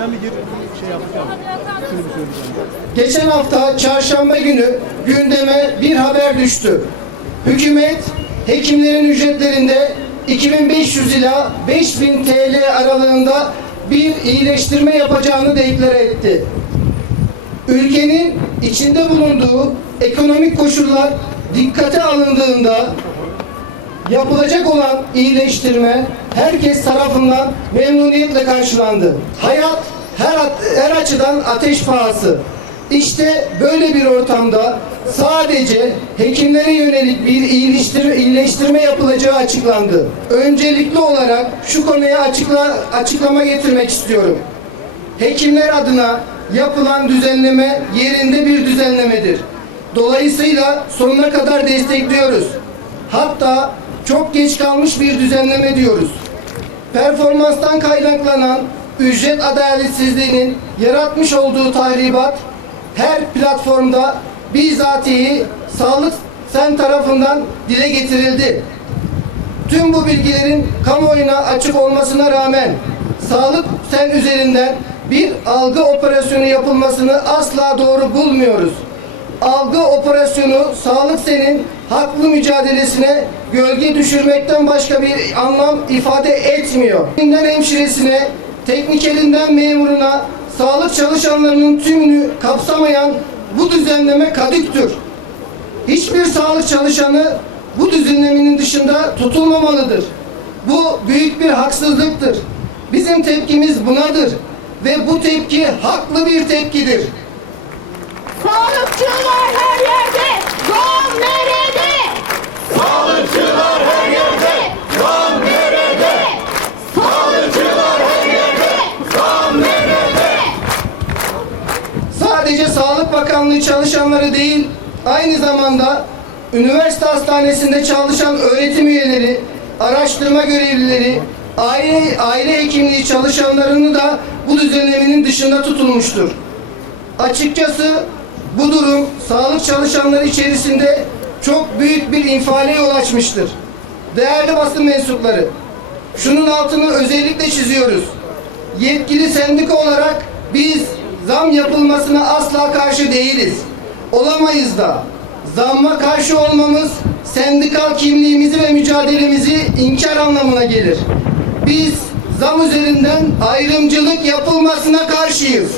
ben bir şey yapacağım. Bir söyleyeceğim. Geçen hafta çarşamba günü gündeme bir haber düştü. Hükümet hekimlerin ücretlerinde 2500 ila 5000 TL aralığında bir iyileştirme yapacağını deklare etti. Ülkenin içinde bulunduğu ekonomik koşullar dikkate alındığında yapılacak olan iyileştirme herkes tarafından memnuniyetle karşılandı. Hayat her, her açıdan ateş pahası. İşte böyle bir ortamda sadece hekimlere yönelik bir iyileştirme, iyileştirme yapılacağı açıklandı. Öncelikli olarak şu konuya açıkla, açıklama getirmek istiyorum. Hekimler adına yapılan düzenleme yerinde bir düzenlemedir. Dolayısıyla sonuna kadar destekliyoruz. Hatta çok geç kalmış bir düzenleme diyoruz. Performanstan kaynaklanan ücret adaletsizliğinin yaratmış olduğu tahribat her platformda bizatihi sağlık sen tarafından dile getirildi. Tüm bu bilgilerin kamuoyuna açık olmasına rağmen sağlık sen üzerinden bir algı operasyonu yapılmasını asla doğru bulmuyoruz. Algı operasyonu sağlık senin haklı mücadelesine gölge düşürmekten başka bir anlam ifade etmiyor. Hekiminden hemşiresine, teknikerinden memuruna, sağlık çalışanlarının tümünü kapsamayan bu düzenleme kadüktür. Hiçbir sağlık çalışanı bu düzenlemenin dışında tutulmamalıdır. Bu büyük bir haksızlıktır. Bizim tepkimiz bunadır ve bu tepki haklı bir tepkidir. Sağlıkçılar her yerde, zam nerede? Sağlıkçılar her yerde, zam nerede? Sağlıkçılar her yerde, zam nerede? Sadece Sağlık Bakanlığı çalışanları değil, aynı zamanda üniversite hastanesinde çalışan öğretim üyeleri, araştırma görevlileri, aile, aile hekimliği çalışanlarını da bu düzenlemenin dışında tutulmuştur. Açıkçası bu durum sağlık çalışanları içerisinde çok büyük bir infiale yol açmıştır. Değerli basın mensupları, şunun altını özellikle çiziyoruz. Yetkili sendika olarak biz zam yapılmasına asla karşı değiliz. Olamayız da. Zamma karşı olmamız sendikal kimliğimizi ve mücadelemizi inkar anlamına gelir. Biz zam üzerinden ayrımcılık yapılmasına karşıyız.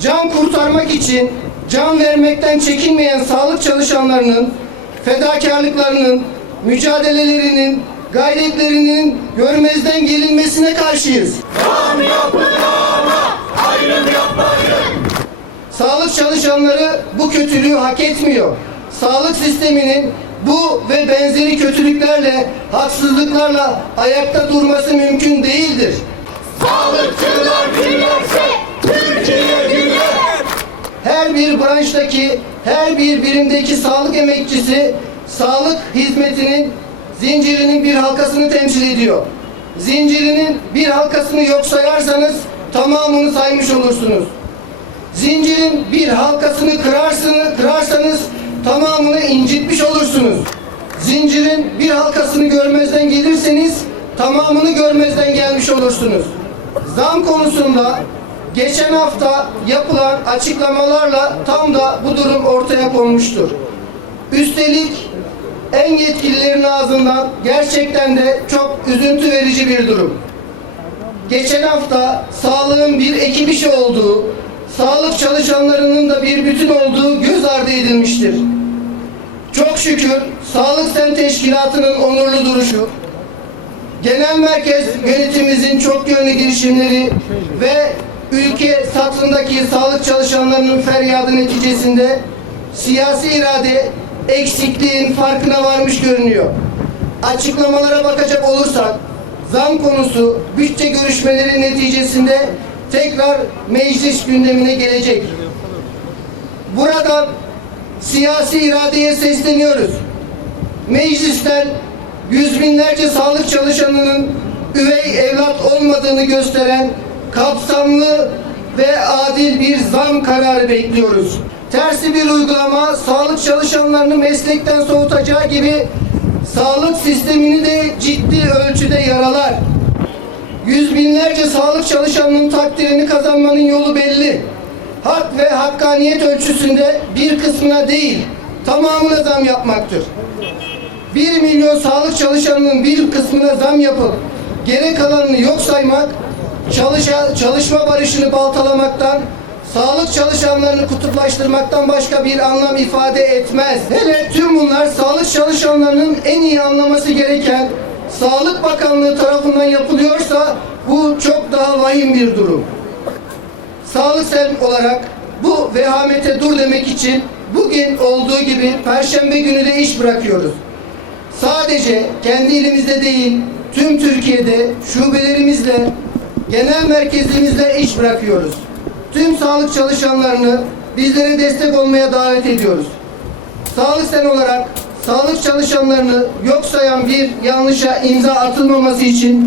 Can kurtarmak için can vermekten çekinmeyen sağlık çalışanlarının fedakarlıklarının, mücadelelerinin, gayretlerinin görmezden gelinmesine karşıyız. Sağlık çalışanları bu kötülüğü hak etmiyor. Sağlık sisteminin bu ve benzeri kötülüklerle, haksızlıklarla ayakta durması mümkün değildir. Sağlıkçılar gülerse Türkiye. Her bir branştaki, her bir birimdeki sağlık emekçisi sağlık hizmetinin zincirinin bir halkasını temsil ediyor. Zincirinin bir halkasını yok sayarsanız tamamını saymış olursunuz. Zincirin bir halkasını kırarsınız, kırarsanız tamamını incitmiş olursunuz. Zincirin bir halkasını görmezden gelirseniz tamamını görmezden gelmiş olursunuz. Zam konusunda geçen hafta yapılan açıklamalarla tam da bu durum ortaya konmuştur. Üstelik en yetkililerin ağzından gerçekten de çok üzüntü verici bir durum. Geçen hafta sağlığın bir ekip işi olduğu, sağlık çalışanlarının da bir bütün olduğu göz ardı edilmiştir. Çok şükür Sağlık Sen Teşkilatı'nın onurlu duruşu, genel merkez yönetimimizin çok yönlü girişimleri ve ülke satındaki sağlık çalışanlarının feryadı neticesinde siyasi irade eksikliğin farkına varmış görünüyor. Açıklamalara bakacak olursak zam konusu bütçe görüşmeleri neticesinde tekrar meclis gündemine gelecek. Buradan siyasi iradeye sesleniyoruz. Meclisten yüz binlerce sağlık çalışanının üvey evlat olmadığını gösteren kapsamlı ve adil bir zam kararı bekliyoruz. Tersi bir uygulama sağlık çalışanlarını meslekten soğutacağı gibi sağlık sistemini de ciddi ölçüde yaralar. Yüz binlerce sağlık çalışanının takdirini kazanmanın yolu belli. Hak ve hakkaniyet ölçüsünde bir kısmına değil, tamamına zam yapmaktır. 1 milyon sağlık çalışanının bir kısmına zam yapıp geri kalanını yok saymak, çalışa, çalışma barışını baltalamaktan, sağlık çalışanlarını kutuplaştırmaktan başka bir anlam ifade etmez. Hele tüm bunlar sağlık çalışanlarının en iyi anlaması gereken Sağlık Bakanlığı tarafından yapılıyorsa bu çok daha vahim bir durum. Sağlık sen olarak bu vehamete dur demek için bugün olduğu gibi Perşembe günü de iş bırakıyoruz. Sadece kendi ilimizde değil, tüm Türkiye'de şubelerimizle, genel merkezimizle iş bırakıyoruz. Tüm sağlık çalışanlarını bizlere destek olmaya davet ediyoruz. Sağlık sen olarak sağlık çalışanlarını yok sayan bir yanlışa imza atılmaması için